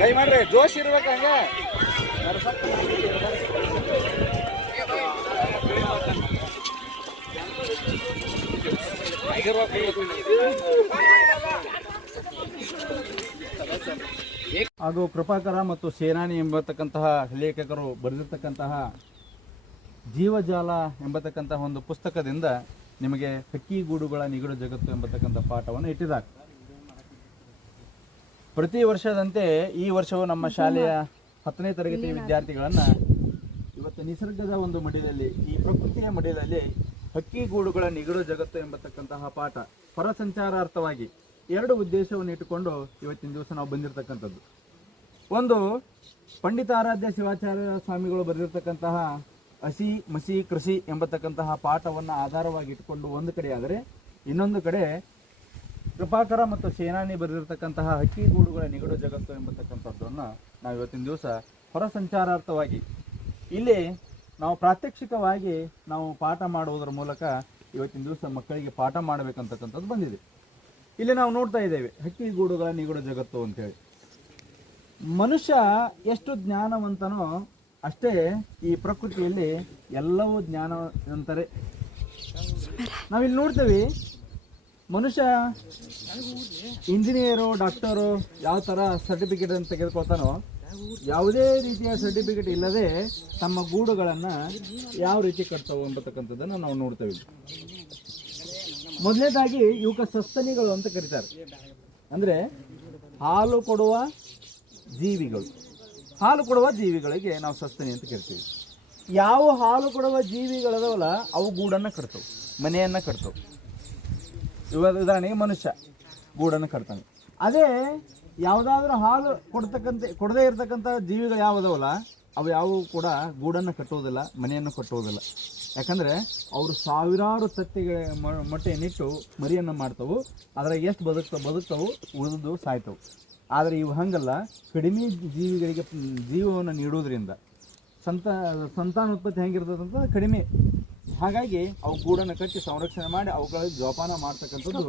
Try ಮಾಡ್ರಿ, ಜೋಶ್ ಇರ್ಬೇಕು ಹಂಗೆ. ಹಾಗೂ ಕೃಪಾಕರ ಮತ್ತು ಸೇನಾನಿ ಎಂಬತಕ್ಕಂತಹ ಲೇಖಕರು ಬರೆದಿರ್ತಕ್ಕಂತಹ ಜೀವಜಾಲ ಎಂಬತಕ್ಕಂತಹ ಒಂದು ಪುಸ್ತಕದಿಂದ ನಿಮಗೆ ಹಕ್ಕಿಗೂಡುಗಳ ನಿಗಡು ಜಗತ್ತು ಎಂಬತಕ್ಕಂಥ ಪಾಠವನ್ನು ಇಟ್ಟಿದ್ದಾರೆ. ಪ್ರತಿ ವರ್ಷದಂತೆ ಈ ವರ್ಷವೂ ನಮ್ಮ ಶಾಲೆಯ ಹತ್ತನೇ ತರಗತಿ ವಿದ್ಯಾರ್ಥಿಗಳನ್ನು ಇವತ್ತು ನಿಸರ್ಗದ ಒಂದು ಮಡಿಲಲ್ಲಿ ಈ ಪ್ರಕೃತಿಯ ಮಡಿಲಲ್ಲಿ ಹಕ್ಕಿಗೂಡುಗಳ ನಿಗಡು ಜಗತ್ತು ಎಂಬತಕ್ಕಂತಹ ಪಾಠ ಪರಸಂಚಾರಾರ್ಥವಾಗಿ ಎರಡು ಉದ್ದೇಶವನ್ನು ಇಟ್ಟುಕೊಂಡು ಇವತ್ತಿನ ದಿವಸ ನಾವು ಬಂದಿರತಕ್ಕಂಥದ್ದು. ಒಂದು ಪಂಡಿತಾರಾಧ್ಯ ಶಿವಾಚಾರ್ಯ ಸ್ವಾಮಿಗಳು ಬರೆದಿರ್ತಕ್ಕಂತಹ ಹಸಿ ಮಸಿ ಕೃಷಿ ಎಂಬತಕ್ಕಂತಹ ಪಾಠವನ್ನು ಆಧಾರವಾಗಿ ಇಟ್ಟುಕೊಂಡು ಒಂದು ಕಡೆ ಆದರೆ ಇನ್ನೊಂದು ಕಡೆ ಕೃಪಾಕರ ಮತ್ತು ಸೇನಾನಿ ಹಕ್ಕಿ ಗೂಡುಗಳ ನಿಗಡು ಜಗತ್ತು ಎಂಬತಕ್ಕಂಥದ್ದನ್ನು ನಾವು ಇವತ್ತಿನ ದಿವಸ ಹೊರ ಸಂಚಾರಾರ್ಥವಾಗಿ ಇಲ್ಲಿ ನಾವು ಪ್ರಾತ್ಯಕ್ಷಿಕವಾಗಿ ನಾವು ಪಾಠ ಮಾಡುವುದರ ಮೂಲಕ ಇವತ್ತಿನ ದಿವಸ ಮಕ್ಕಳಿಗೆ ಪಾಠ ಮಾಡಬೇಕಂತಕ್ಕಂಥದ್ದು ಬಂದಿದೆ. ಇಲ್ಲಿ ನಾವು ನೋಡ್ತಾ ಇದ್ದೇವೆ ಹಕ್ಕಿಗೂಡುಗಳ ನಿಗಡು ಜಗತ್ತು ಅಂತೇಳಿ ಮನುಷ್ಯ ಎಷ್ಟು ಜ್ಞಾನವಂತನೋ ಅಷ್ಟೇ ಈ ಪ್ರಕೃತಿಯಲ್ಲಿ ಎಲ್ಲವೂ ಜ್ಞಾನವಂತರೇ. ನಾವಿಲ್ಲಿ ನೋಡ್ತೇವೆ ಮನುಷ್ಯ, ಇಂಜಿನಿಯರು, ಡಾಕ್ಟರು ಯಾವ ಥರ ಸರ್ಟಿಫಿಕೇಟ್ ಅಂತ ತೆಗೆದುಕೊಳ್ತಾನೋ ಯಾವುದೇ ರೀತಿಯ ಸರ್ಟಿಫಿಕೇಟ್ ಇಲ್ಲದೆ ತಮ್ಮ ಗೂಡುಗಳನ್ನು ಯಾವ ರೀತಿ ಕಟ್ತಾವೆ ಎಂಬತಕ್ಕಂಥದ್ದನ್ನು ನಾವು ನೋಡ್ತೇವೆ. ಮೊದಲನೇದಾಗಿ ಇವಕ್ಕೆ ಸಸ್ತನಿಗಳು ಅಂತ ಕರೀತಾರೆ. ಅಂದರೆ ಹಾಲು ಕೊಡುವ ಜೀವಿಗಳು. ಹಾಲು ಕೊಡುವ ಜೀವಿಗಳಿಗೆ ನಾವು ಸಸ್ತನಿ ಅಂತ ಕರಿತೀವಿ. ಯಾವ ಹಾಲು ಕೊಡುವ ಜೀವಿಗಳದವಲ್ಲ ಅವು ಗೂಡನ್ನು ಕಟ್ತವೆ, ಮನೆಯನ್ನು ಕಟ್ತವೆ. ಇವಾಗ ಉದಾಹರಣೆಗೆ ಮನುಷ್ಯ. ಗೂಡನ್ನು ಕಟ್ತಾನೆ. ಅದೇ ಯಾವುದಾದ್ರೂ ಹಾಲು ಕೊಡ್ತಕ್ಕಂಥ ಕೊಡದೇ ಇರತಕ್ಕಂಥ ಜೀವಿಗಳು ಯಾವುದವಲ್ಲ, ಅವು ಯಾವುವು ಕೂಡ ಗೂಡನ್ನು ಕಟ್ಟುವುದಿಲ್ಲ ಮನೆಯನ್ನು ಕಟ್ಟುವುದಿಲ್ಲ ಯಾಕಂದರೆ ಅವರು ಸಾವಿರಾರು ತತ್ತಿಗಳ ಮೊಟ್ಟೆಯನ್ನಿಟ್ಟು ಮರಿಯನ್ನು ಮಾಡ್ತವು ಅದ್ರಾಗ ಎಷ್ಟು ಬದುಕ್ತ, ಬದುಕ್ತವು ಉಳಿದು ಸಾಯ್ತವು. ಆದರೆ ಇವು ಹಂಗಲ್ಲ, ಕಡಿಮೆ ಜೀವಿಗಳಿಗೆ, ಜೀವವನ್ನು ನೀಡೋದ್ರಿಂದ ಸಂತ, ಸಂತಾನೋತ್ಪತ್ತಿ ಹೆಂಗಿರ್ತದೆ ಅಂತ ಕಡಿಮೆ. ಹಾಗಾಗಿ ಅವು ಗೂಡನ್ನು ಕಟ್ಟಿ ಸಂರಕ್ಷಣೆ ಮಾಡಿ ಅವುಗಳ ಜೋಪಾನ ಮಾಡ್ತಕ್ಕಂಥದ್ದು